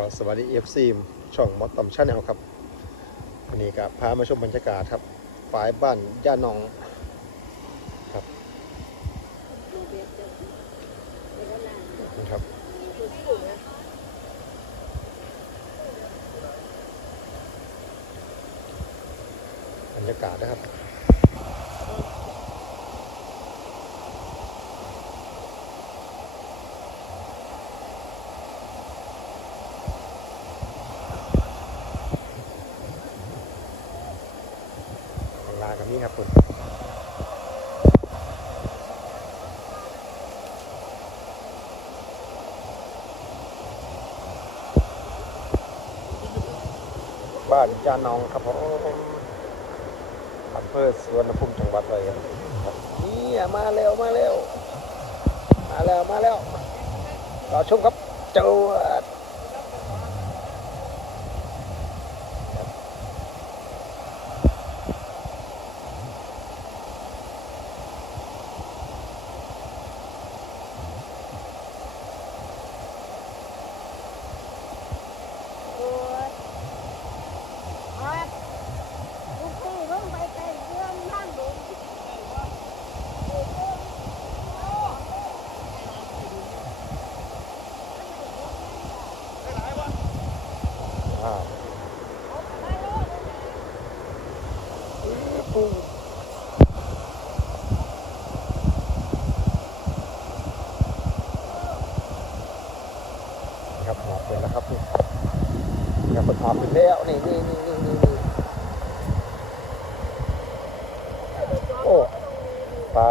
ก็สวัสดีเอฟซีช่องมอตตอมชาแนลครับวันนี้ก็พามาชมบรรยากาศครับฝายบ้านย่านองครับนะครับบรรยากาศนะครับ ลากับนี้ครับคุณบ้านยานองครับผมอำเภอสวนภูมิจังหวัดเลยครับนี่มาแล้วมาแล้ว มาแล้วมาแล้วรอชมครับเจ้า โอ้ยเอาลูกพี่ลงไปแต่งเรื่องนั่งดู อ่า ปูครับหอบเลยแล้วครับนี่นี่ครับหอบไปแล้วนี่นี่นี่นี่นี่โอ้ปลา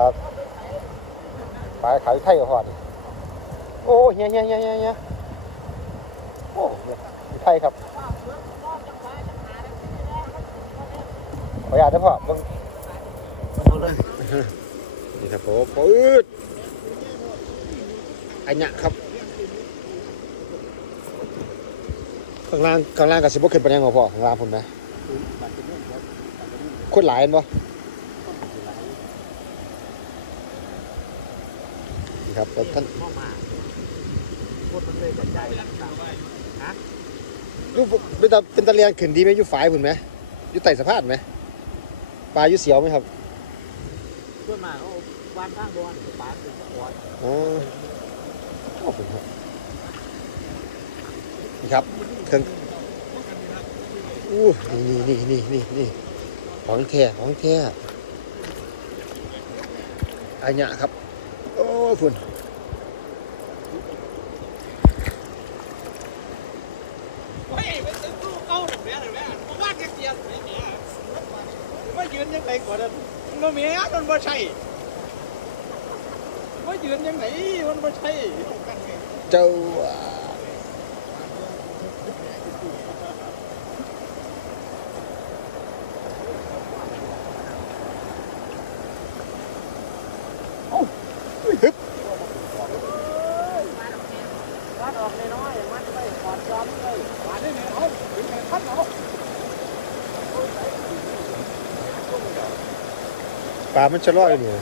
ปลาขายไข่หอดนี่โอ้เฮียเฮียเฮียเฮียโอ้ไข่ครับ ขออนุญาตนะพ่อเบิ่งนี่ครับผมปืดอันเนี้ยครับข้างล่างข้างล่างกับสิบขึ้นไปยังไงพ่อข้างล่างผมนะคนหลายเห็นบ่นี่ครับแล้วท่านยูเป็นตาเป็นตะเลียงขึ้นดีไหมยูฝ่ายผมไหมยูไต่สะพานไหม ปลาอยู่เสียวไหมครับเพื่อนมาเขาวานข้างบนปาถึงหัวอ๋อขอบคุณครับนี่ครับเครื่องอู้นี่นี่นี่นี่นี่ของแท้ของแท้อันเนี้ยครับ โอ้คุณเฮ้ยมันเป็นตู้เก่าหนึ่งแม่หนึ่งแม่มาว่าแกเกียร์ไอ้เนี่ ยืนยังไงกว่านนะมันมียมันบ่ใช่ว่ายืนยังไงมันบ่ใช่ เจ้าฮึบ วัดออกน้อยๆวัดไปขอดจอมเลยวัดได้เนี่ยเอาถึงไหนพันเอา ปลามันจะลอยอยู่เนี่ย